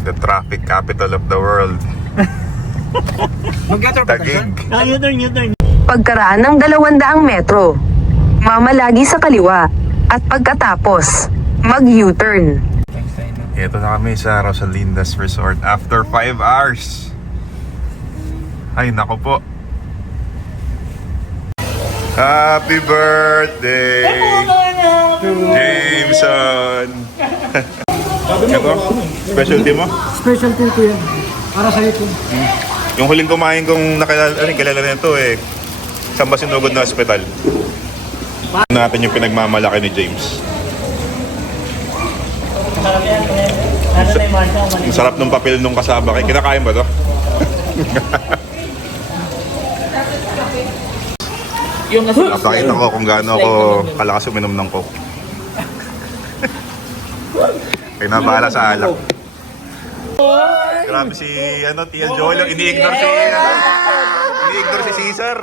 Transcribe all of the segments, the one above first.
The traffic capital of the world. Taguig. U-turn. Pagkaraan ng 200 metro, mamalagi sa kaliwa, at pagkatapos, mag-U-turn. Ito na kami sa Rosalinda's Resort after 5 hours. Ay, nako po. Happy birthday, Jameson! Ito, specialty mo? Specialty ko yan. Para sa ito. Yung huling kumain kong kilala na ito eh. Saan ba sinugod na ospital? Natin yung pinagmamalaki ni James. Ang sarap ng papel nung kasama. Kinakain ba to? Napakita ko kung gaano ako kalakas uminom ng Coke. Kaya nabahala sa alak. Grabe si TL Joel, ini-ignore si Caesar.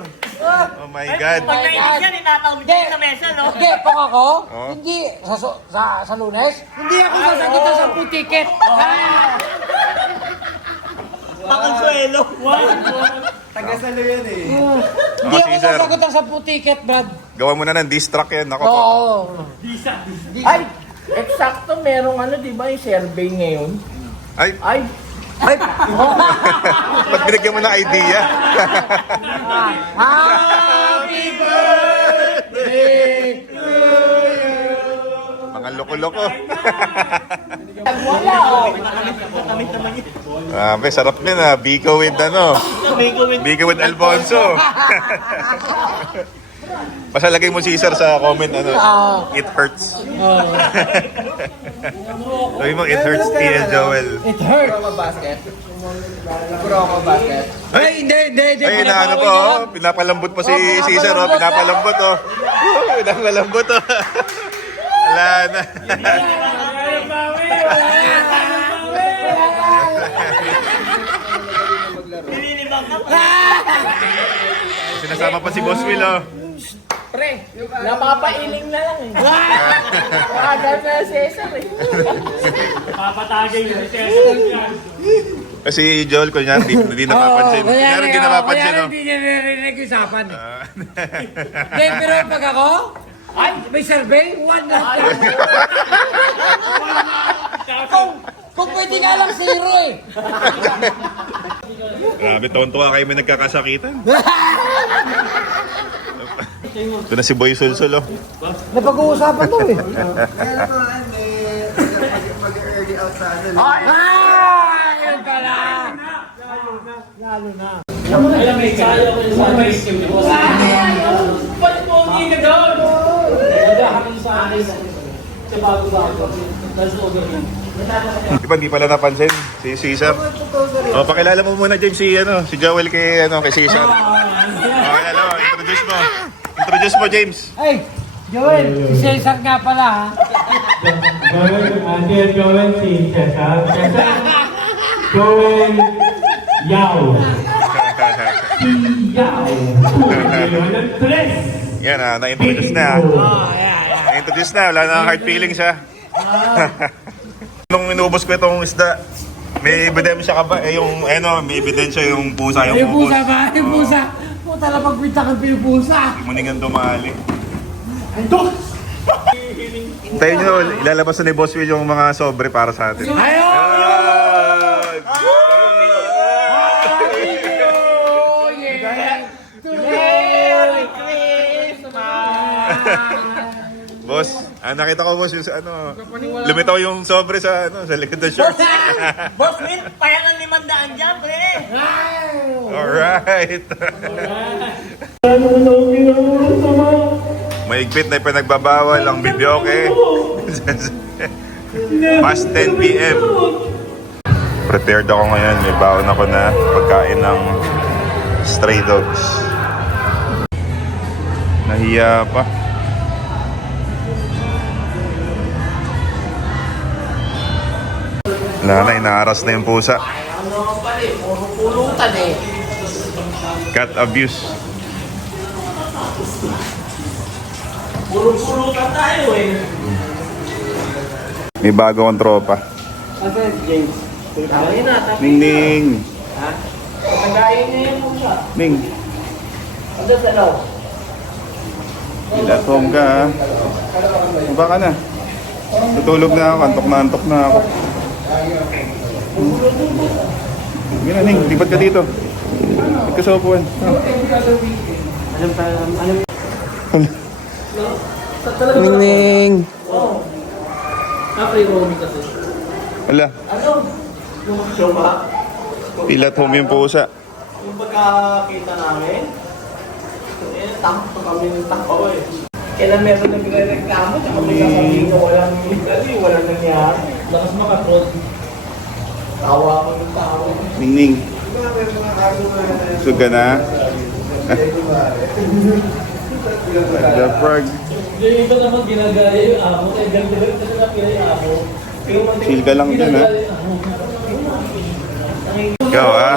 Oh my God. Pag nainis yan, inatawag din sa mesa, no? Hindi, kung ako, Oh. hindi sa Lunes, hindi ako sasagot ng 10 ticket. Pakonsuelo. Taga-salo yan eh. Hindi ako Caesar. sasagot ng 10 ticket, Brad. Gawa mo na ng diss track yan. Ako po. Oo. Ay, eksakto, merong di ba yung survey ngayon? Ay, Ay, ba't binigyan mo ng idea? Happy birthday to you. Mga loko-loko. wala, oh. Grabe, sarap din ah. Biko with Biko with Alfonso. Basta lagay mo Caesar sa comment it hurts. Sabi mo, it hurts TL Joel. It hurt. Basket. Kuroko basket. Ay, hindi. Ay, inaano po, pinapalambot po si Caesar, pinapalambot, pinapalambot, Wala na. Nililibang na pa. Sinasama pa si Boss Will, Pre, napapailing na lang eh. Agad na Cesar eh. Papatagay yung Cesar yan. Kasi Joel, kunyari, hindi napapansin. Kunyari, hindi napapansin, Kaya hindi niya narinig yung usapan. Hindi, pero pag ako, ay, may survey, 1 na. Kung pwede nga lang 0 eh. Grabe, tontuwa kayo may nagkakasakitan. Ito na si Boy Sulsul, Napag-uusapan to eh. Mag-early out sa ano. Yun pala. Lalo na. Alam mo, sayo ko yung sabi. Ba't mo hindi ka doon? Naghahamin sa akin. Sa bago-bago. That's over na. Di ba hindi pala napansin si Caesar? Pakilala mo muna James si Joel kay Caesar. Pakilala mo, introduce mo James. Ay, Joel, si Cesar nga pala ha. Joel si Cesar. Joel Yao. Si Yao. Yan na-introduce na. Na-introduce na, wala na heart feeling siya. Nung inubos ko itong isda, may ebidensya ka ba? May ebidensya yung pusa Yung pusa ba? Yung pusa. Puta na pagpinta kang pinupusa. Muningan dumali. Tayo nyo, ilalabas na ni Boss Will yung mga sobre para sa atin. Ayun! Merry Christmas! Boss, nakita ko boss yung lumitaw yung sobre sa likod ng shorts. Boss Will, payangan 500 dyan, pre! Alright. Maigpit na pinagbabawal ang video, okay? Past 10 PM. Prepared ako ngayon. May baon ako na pagkain ng stray dogs. Nahiya pa. Wala na, inaaras na yung pusa. Ano pa rin, puro pulutan eh. Cat abuse. Puro pulutan tayo eh. May bago akong tropa. Ano James? Tawin na, tapos. Ning. Ha? Patagayin niya yung pusa. Ning. Ano sa loob? At home ka ha. Baka na. Tutulog na ako, antok na ako. Mira Ning, lipat ka dito. Lipat ka sa upuan. Ning. Pre-roaming kasi. Wala. Ano? Yung shoba? Ilat home yung pusa. Yung pagkakita namin, takto kami ng takbo eh. Kailan meron nagre-reklamo, tsaka may kakaling na walang nangyari. Lakas makatrod. Tawa ko ng tawa. Ning. Sug ka na. The frog. Yung iba naman ginagaya yung amo, kaya ganito na pila yung amo. Chill ka lang dyan ha. Ikaw ha.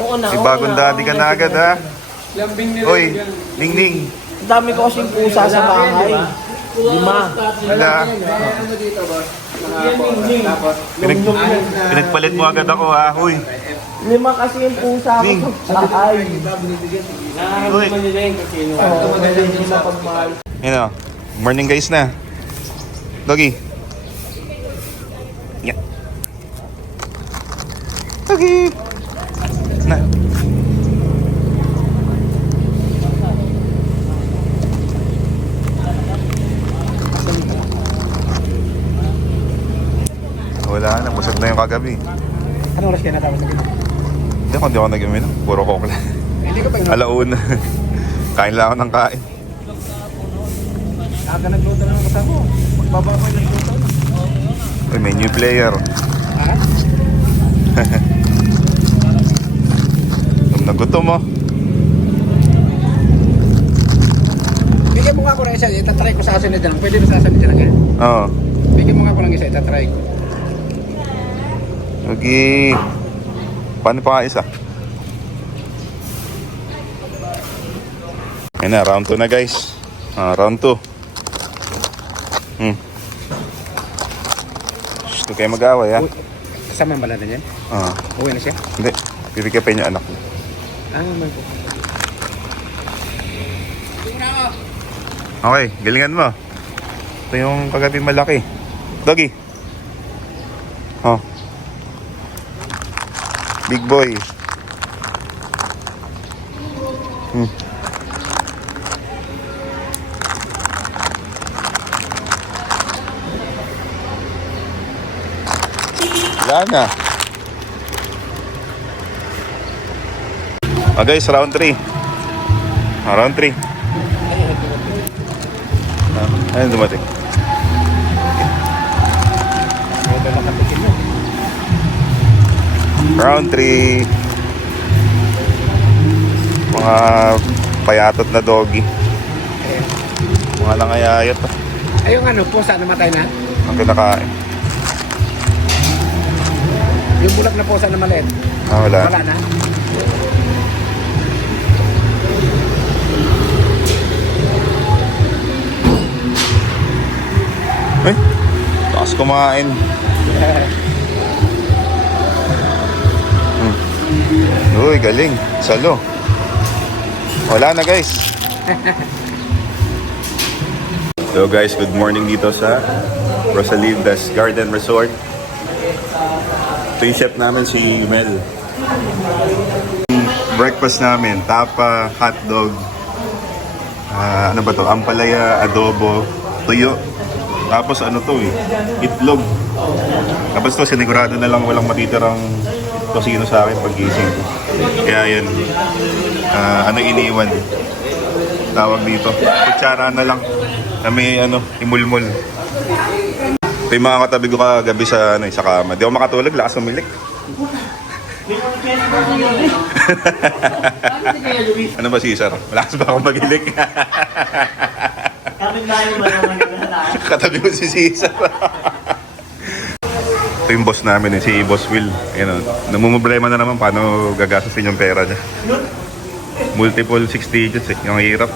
Oo na. Si bagong daddy ka na agad ha. Uy, Ning Ning. Ang dami ko kasing pusa sa bahay. 5. Wala. Ano dito, boss? Tapos, Pinagpalit mo agad ako ha. Uy. 5 kasi yung pusa ko Ning. sa bahay. Uy. Yun o. Morning guys na. Doggy. Yeah. Doggy. Na. Wala na, busog na yung kagabi. Anong oras kayo natapos na gano'n? Hindi ako nag-uminom. Puro coke lang. Hindi ko pa yung Alauna. Kain lang ako ng kain. aga nagluto ng kasama mo. Magbaba ko yung nagluto. Uy, may new player. Ha? Nagutom mo. Bigyan mo nga ako ng isa. Itatry ko sa asin na dyan. Pwede na sa asin na dyan yan? Oo. Bigyan mo nga ako ng isa. Itatry ko. Okay. Paano pa nga isa? Ayun na, round 2 na guys. Round 2. Shh, huwag kayo mag-away ha. Kasama ang balada niyan? Uwi na siya? Hindi, pipikapin yung anak. Man po. Okay, galingan mo. Ito yung kagabi malaki. Doggy. Oh. Big boy. Wala na. Guys, round 3. Round 3. Ayun dumating. Round 3. Mga payatot na doggy. Mga nangayayat. Ay, yung ano, pusa namatay na? Ang kinakain. Yung bulag na pusa na maliit? Wala. Wala na? Eh, takas kumain. Uy, galing. Salo. Wala na guys. So guys, good morning dito sa Rosalinda's Garden Resort. Ito yung chef namin si Mel. Breakfast namin, tapa, hotdog, ano ba to? Ampalaya, adobo, tuyo. Tapos ano to itlog. Tapos to, sinigurado na lang walang matitirang tosino sa akin pag-gising ko. Kaya yan, ano iniwan? Tawag dito, kutsara na lang na may imulmul. Ito yung mga katabi ko kagabi sa, sa kama. Di ako makatulog, lakas ng milik. Ano ba, Cesar? Malakas ba akong magilik? Katabi ko si Cesar. Ito yung boss namin, si Boss Will. Ayan, namumblema na naman paano gagastusin yung pera niya. Multiple 6 digits yung hirap.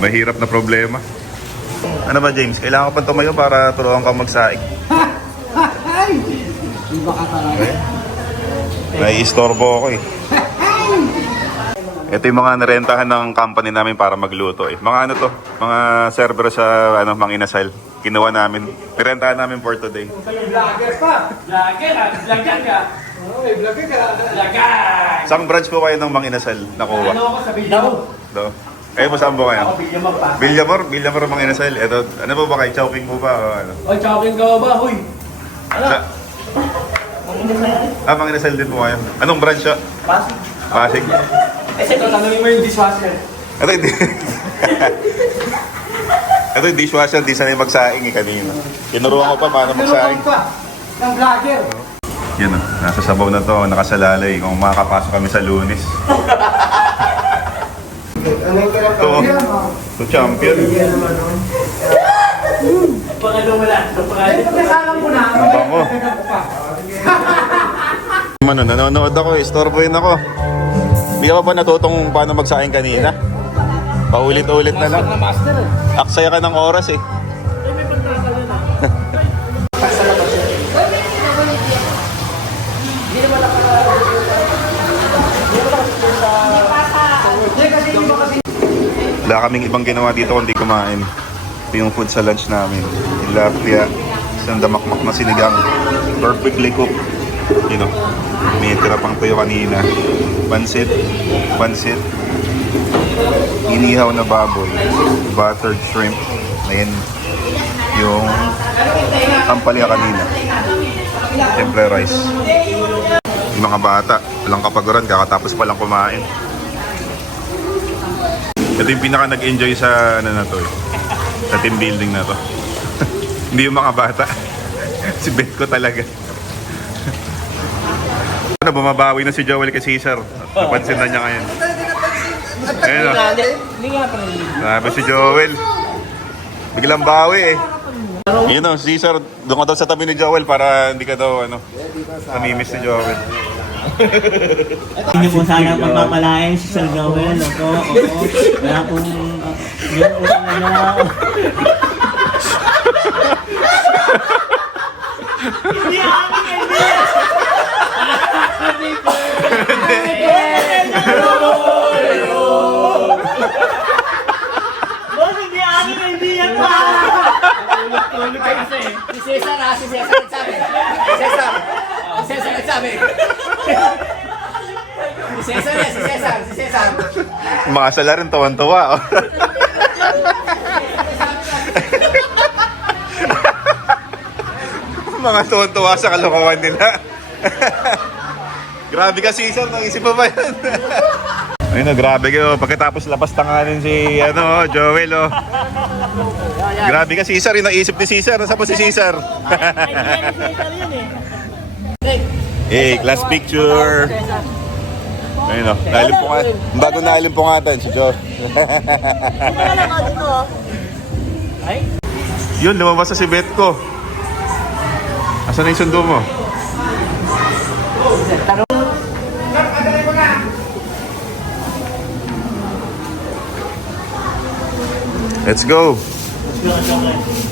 Mahirap na problema. Ano ba, James? Kailangan ko pa tumayo para turuan ka magsaing. Iba ka talaga. Naiistorbo ako eh. Ito yung mga narentahan ng company namin para magluto eh. Mga ano to, mga server sa Mang Inasal. Kinuha namin. Nirentahan namin for today. Vlogger pa! Vlogger ah! Vlogger ka! Oo, may vlog ka. Vlogger! Saan branch po kayo ng Mang Inasal nakuha? Ano ako sa video? Do. Kayo po saan po kayo? Ako bigyan magpa. Villamor Mang Inasal. Ito, ano po ba kayo? Chowking po ba? O ano? Oy, choking ka ba? Huy! Sa, Mang Inasal din po kayo. Anong branch siya? Pasig. Pasig. Ito, tanongin mo yung dishwasher. Ito hindi. Ito yung dishwasher, di sanay magsaing eh kanina. Tinuruan ko pa paano magsaing. Ng vlogger. Yun o, nasa sabaw na to, nakasalalay. Kung makakapasok kami sa Lunes. To champion. Pangalo mo lang. Pagkasalang ko na. Ang bango. Ano, nanonood ako eh, istorbohin ako. Hindi ka pa natutong paano magsaing kanina? Paulit-ulit na lang. Master eh. Aksaya ka ng oras eh. Wala kaming ibang ginawa dito kundi kumain. Ito yung food sa lunch namin. Tilapia, isang damakmak na sinigang. Perfectly cooked. You know, may tira pang tuyo kanina. Pansit, inihaw na baboy, buttered shrimp. Ayan yung ampalaya kanina. Temple rice. Yung mga bata, walang kapaguran, kakatapos palang kumain. Ito yung pinaka nag-enjoy sa ano na to eh. Sa team building na to. Hindi yung mga bata. Si Betko talaga. Ano, bumabawi na si Joel kay Cesar. Napansin na niya ngayon. Ayun o. Sabi si Joel. Biglang bawi eh. Yun o, Cesar, doon ka daw sa tabi ni Joel para hindi ka daw namimiss ni Joel. Hindi po sana pagpapalain si Sir Joel. Opo. Wala pong... Yung utang na niya. Hindi aking idea! Boss, hindi aking idea pa! Si Cesar ah! Si Cesar nagsabi! Si Cesar! Si Cesar nagsabi! Si Cesar eh! Si Cesar! Si Cesar! Mga sala rin, tawan-tawa. Oh. Mga tuwan-tuwa sa kalokohan nila. Grabe ka, Cesar. Naisip mo ba yan? Ayun na, grabe kayo. Pagkatapos labas tanganin si Joel. Oh. Grabe ka, Cesar. Yung naisip ni Cesar. Nasaan po si Cesar? Hey, class picture. Ayun o. Bago naalimpungatan si Joel. Yun, lumabas na si Betko. Asan na yung sundo mo? Let's go. Let's go.